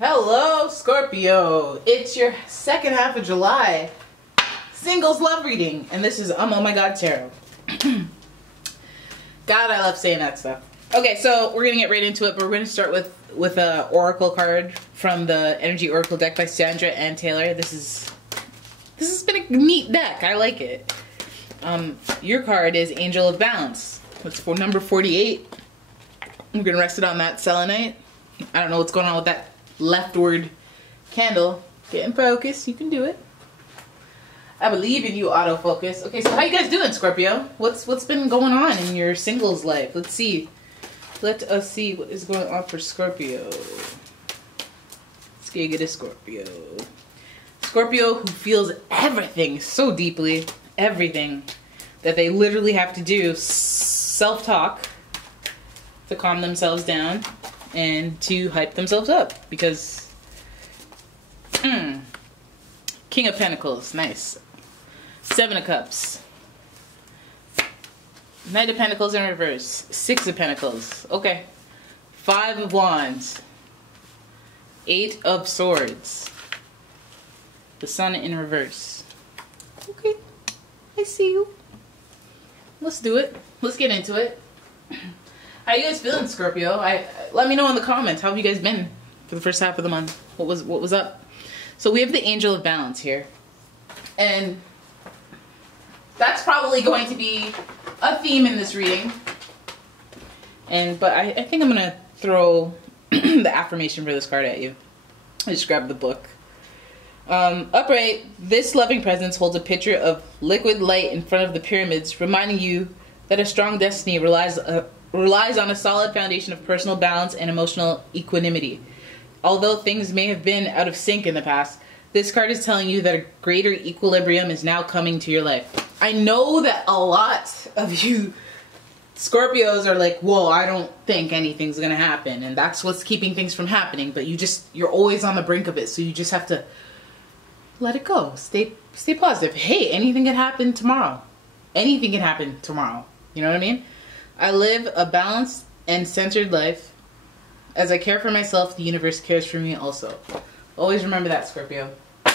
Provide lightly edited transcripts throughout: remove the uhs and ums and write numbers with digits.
Hello, Scorpio. It's your second half of July singles love reading, and this is Oh My God Tarot. God, I love saying that stuff. Okay, so we're gonna get right into it, but we're gonna start with a oracle card from the Energy Oracle deck by Sandra and Taylor. This has been a neat deck. I like it. Your card is Angel of Balance. That's for number 48. We're gonna rest it on that selenite. I don't know what's going on with that leftward candle. Get in focus. You can do it. I believe in you, autofocus. Okay, so how you guys doing, Scorpio? What's been going on in your singles life? Let's see. Let us see what is going on for Scorpio. Let's get a Scorpio. Scorpio who feels everything so deeply. Everything. That they literally have to do self-talk to calm themselves down and to hype themselves up. Because, King of Pentacles, nice. Seven of Cups. Knight of Pentacles in reverse. Six of Pentacles. Okay. Five of Wands. Eight of Swords. The Sun in reverse. Okay. I see you. Let's do it. Let's get into it. How you guys feeling, Scorpio? Let me know in the comments. How have you guys been for the first half of the month? What was up? So we have the Angel of Balance here. And that's probably going to be a theme in this reading. But I think I'm gonna throw the affirmation for this card at you. I just grabbed the book. Upright, this loving presence holds a picture of liquid light in front of the pyramids, reminding you that a strong destiny relies on a solid foundation of personal balance and emotional equanimity. Although things may have been out of sync in the past, this card is telling you that a greater equilibrium is now coming to your life. I know that a lot of you Scorpios are like, whoa, I don't think anything's gonna happen, and that's what's keeping things from happening, but you're always on the brink of it, so you just have to let it go. Stay positive. Hey, anything can happen tomorrow. Anything can happen tomorrow. You know what I mean? I live a balanced and centered life. As I care for myself, the universe cares for me also. Always remember that, Scorpio.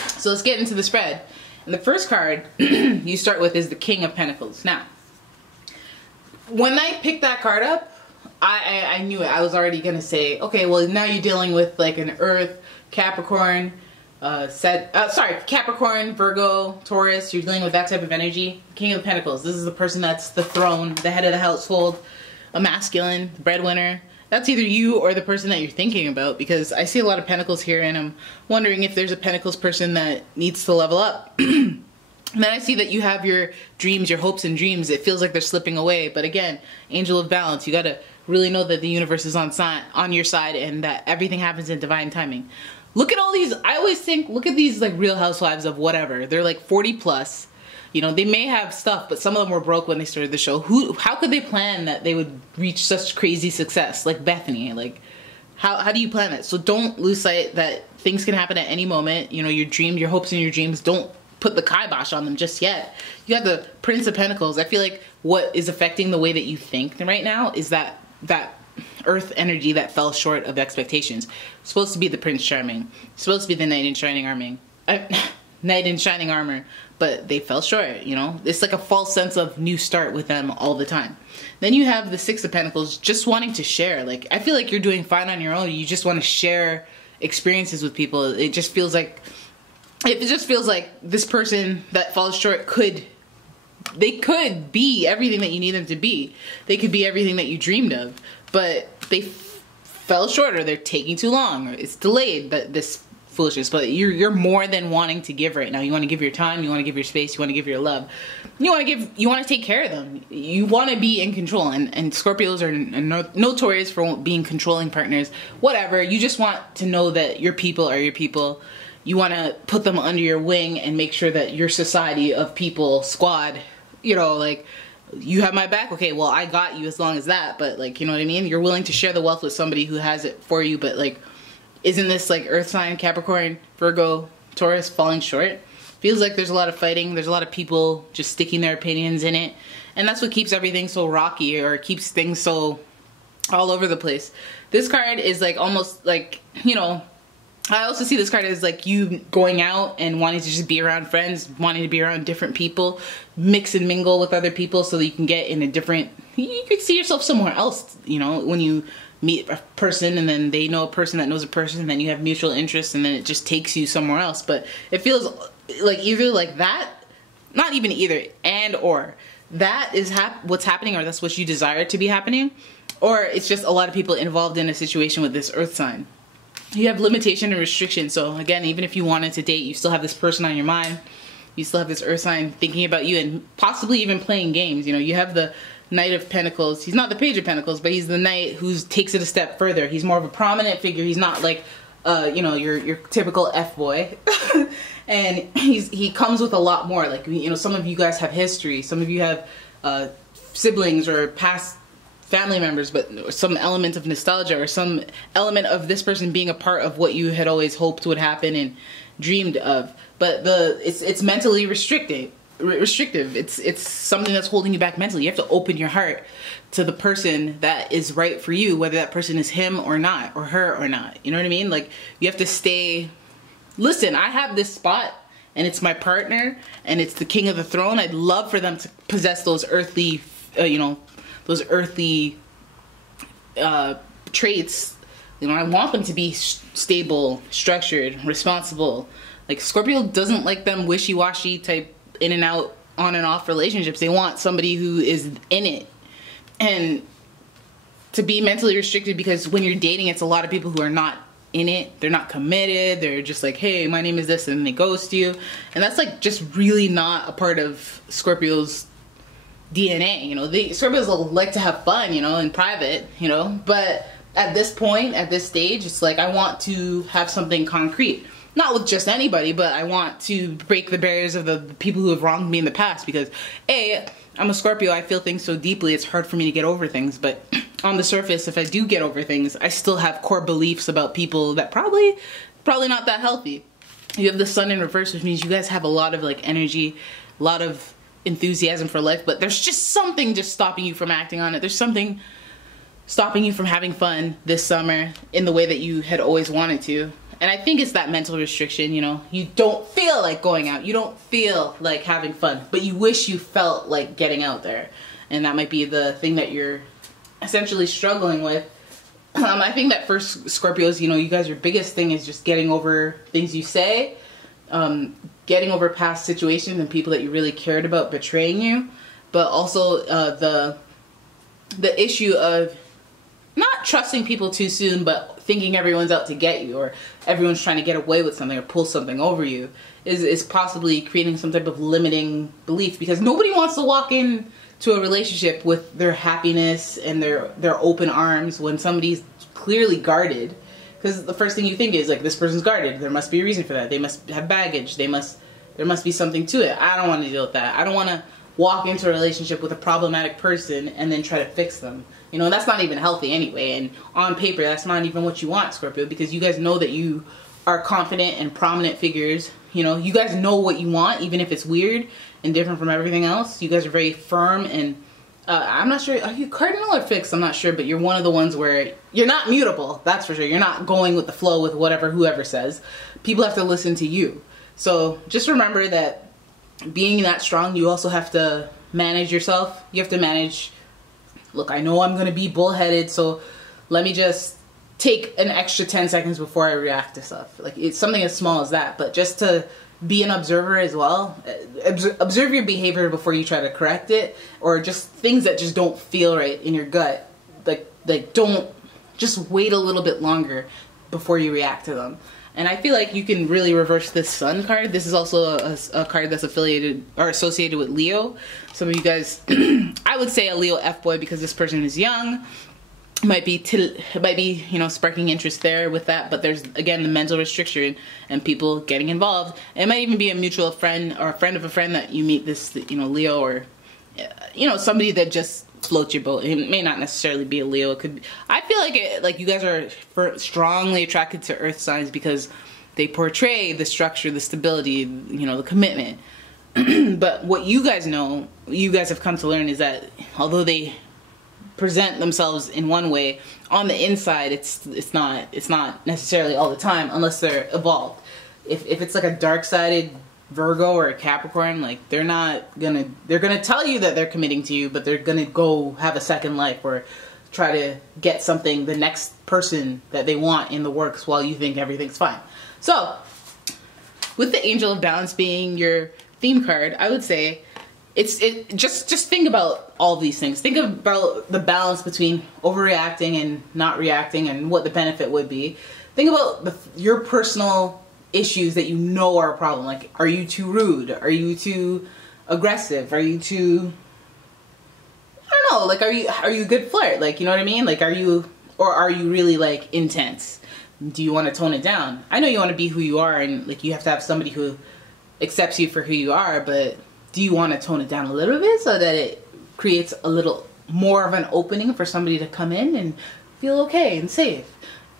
So let's get into the spread. And the first card you start with is the King of Pentacles. Now, when I picked that card up, I knew it. I was already going to say, okay, well, now you're dealing with like an Earth, Capricorn, Capricorn, Virgo, Taurus. You're dealing with that type of energy. King of Pentacles. This is the person that's the throne, the head of the household, a masculine, breadwinner. That's either you or the person that you're thinking about, because I see a lot of Pentacles here and I'm wondering if there's a Pentacles person that needs to level up. And then I see that you have your dreams, your hopes and dreams. It feels like they're slipping away. But again, Angel of Balance, you got to really know that the universe is on your side and that everything happens in divine timing. Look at all these, I always think, look at these like Real Housewives of whatever. They're like 40 plus. You know, they may have stuff, but some of them were broke when they started the show. How could they plan that they would reach such crazy success? Like Bethany, like, how do you plan that? So don't lose sight that things can happen at any moment. You know, your dream, your hopes and your dreams, don't put the kibosh on them just yet. You got the Prince of Pentacles. I feel like what is affecting the way that you think right now is that Earth energy that fell short of expectations. It's supposed to be the Prince Charming. It's supposed to be the Knight in Shining Armor. Knight in Shining Armor, but they fell short, you know? It's like a false sense of new start with them all the time. Then you have the Six of Pentacles, just wanting to share. Like, I feel like you're doing fine on your own. You just want to share experiences with people. It just feels like this person that falls short could be everything that you need them to be. They could be everything that you dreamed of, but they fell short, or they're taking too long, or it's delayed, this foolishness. But you're more than wanting to give right now. You want to give your time, you want to give your space, you want to give your love. You want to take care of them. You want to be in control, and Scorpios are notorious for being controlling partners. Whatever, you just want to know that your people are your people. You want to put them under your wing and make sure that your society of people, squad, you know, like, you have my back. Okay, well, I got you as long as that. But, like, you know what I mean? You're willing to share the wealth with somebody who has it for you. But, like, isn't this, like, Earth sign, Capricorn, Virgo, Taurus falling short? Feels like there's a lot of fighting. There's a lot of people just sticking their opinions in it. And that's what keeps everything so rocky, or keeps things so all over the place. This card is, like, almost, like, you know, I also see this card as like you going out and wanting to just be around friends, wanting to be around different people, mix and mingle with other people so that you can get in a different, you could see yourself somewhere else, you know, when you meet a person and then they know a person that knows a person, and then you have mutual interests, and then it just takes you somewhere else. But it feels like either like that, not even either, and or that is what's happening, or that's what you desire to be happening, or it's just a lot of people involved in a situation with this earth sign. You have limitation and restriction. So again, even if you wanted to date, you still have this person on your mind. You still have this earth sign thinking about you and possibly even playing games. You know, you have the Knight of Pentacles. He's not the Page of Pentacles, but he's the Knight who takes it a step further. He's more of a prominent figure. He's not like, you know, your typical F-boy. And he comes with a lot more. Like, you know, some of you guys have history. Some of you have siblings or past family members, but some element of nostalgia or some element of this person being a part of what you had always hoped would happen and dreamed of. But it's mentally restrictive. It's something that's holding you back mentally. You have to open your heart to the person that is right for you, whether that person is him or not, or her or not. You know what I mean? Like, you have to stay, listen, I have this spot and it's my partner and it's the king of the throne. I'd love for them to possess those earthly, you know, those earthly traits. You know, I want them to be stable, structured, responsible. Like, Scorpio doesn't like them wishy-washy type in and out, on and off relationships. They want somebody who is in it. And to be mentally restricted, because when you're dating, it's a lot of people who are not in it. They're not committed. They're just like, hey, my name is this, and they ghost you. And that's like just really not a part of Scorpio's DNA. You know, Scorpios will like to have fun, you know, in private, you know, but at this point, at this stage, it's like, I want to have something concrete. Not with just anybody, but I want to break the barriers of the people who have wronged me in the past, because A, I'm a Scorpio, I feel things so deeply, it's hard for me to get over things. But on the surface, if I do get over things, I still have core beliefs about people that probably not that healthy. You have the Sun in reverse, which means you guys have a lot of like energy, a lot of enthusiasm for life, but there's just something just stopping you from acting on it. There's something stopping you from having fun this summer in the way that you had always wanted to. And I think it's that mental restriction, you know. You don't feel like going out. You don't feel like having fun, but you wish you felt like getting out there. And that might be the thing that you're essentially struggling with. I think that for Scorpios, you know, you guys, your biggest thing is just getting over things you say, getting over past situations and people that you really cared about betraying you, but also the issue of not trusting people too soon, but thinking everyone's out to get you, or everyone's trying to get away with something or pull something over you, is possibly creating some type of limiting belief, because nobody wants to walk in to a relationship with their happiness and their open arms when somebody's clearly guarded. Because the first thing you think is like, this person's guarded, there must be a reason for that, they must have baggage, there must be something to it. I don't want to deal with that. I don't want to walk into a relationship with a problematic person and then try to fix them. You know, that's not even healthy anyway. And on paper, that's not even what you want, Scorpio, because you guys know that you are confident and prominent figures. You know, you guys know what you want, even if it's weird and different from everything else. You guys are very firm, and I'm not sure, are you cardinal or fixed? I'm not sure, but you're one of the ones where you're not mutable, that's for sure. You're not going with the flow with whatever whoever says. People have to listen to you. So just remember that being that strong, you also have to manage yourself. You have to manage, look, I know I'm going to be bullheaded, so let me just take an extra 10 seconds before I react to stuff. Like, it's something as small as that, but just to be an observer as well. Observe your behavior before you try to correct it, or just things that just don't feel right in your gut. Like don't, just wait a little bit longer before you react to them. And I feel like you can really reverse this Sun card. This is also a card that's affiliated or associated with Leo. Some of you guys, I would say a Leo F-boy, because this person is young. Might be, you know, sparking interest there with that. But there's, again, the mental restriction and people getting involved. It might even be a mutual friend or a friend of a friend that you meet this, you know, Leo, or, you know, somebody that just floats your boat. It may not necessarily be a Leo. It could be, I feel like you guys are strongly attracted to earth signs because they portray the structure, the stability, you know, the commitment. But what you guys know, you guys have come to learn, is that although they present themselves in one way, on the inside it's not necessarily all the time, unless they're evolved. If it's like a dark-sided Virgo or a Capricorn, like they're gonna tell you that they're committing to you, but they're gonna go have a second life or try to get something, the next person that they want in the works, while you think everything's fine. So with the Angel of Balance being your theme card, I would say just think about all these things. Think about the balance between overreacting and not reacting and what the benefit would be. Think about your personal issues that you know are a problem. Like, are you too rude? Are you too aggressive? Are you too, I don't know, like, are you a good flirt? Like, you know what I mean? Like, are you really like intense? Do you want to tone it down? I know you want to be who you are, and like you have to have somebody who accepts you for who you are, but do you want to tone it down a little bit so that it creates a little more of an opening for somebody to come in and feel okay and safe?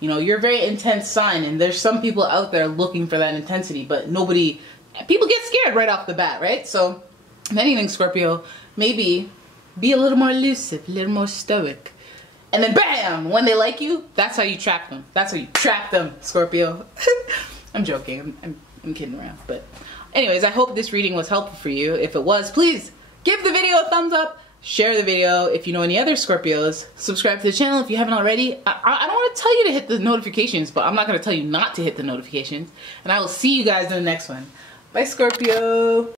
You know, you're a very intense sign, and there's some people out there looking for that intensity, but people get scared right off the bat, right? So, if anything, Scorpio, maybe be a little more elusive, a little more stoic. And then bam, when they like you, that's how you trap them. That's how you trap them, Scorpio. I'm joking, I'm kidding around. But anyways, I hope this reading was helpful for you. If it was, please give the video a thumbs up. Share the video. If you know any other Scorpios, subscribe to the channel if you haven't already. I don't want to tell you to hit the notifications, but I'm not going to tell you not to hit the notifications. And I will see you guys in the next one. Bye, Scorpio.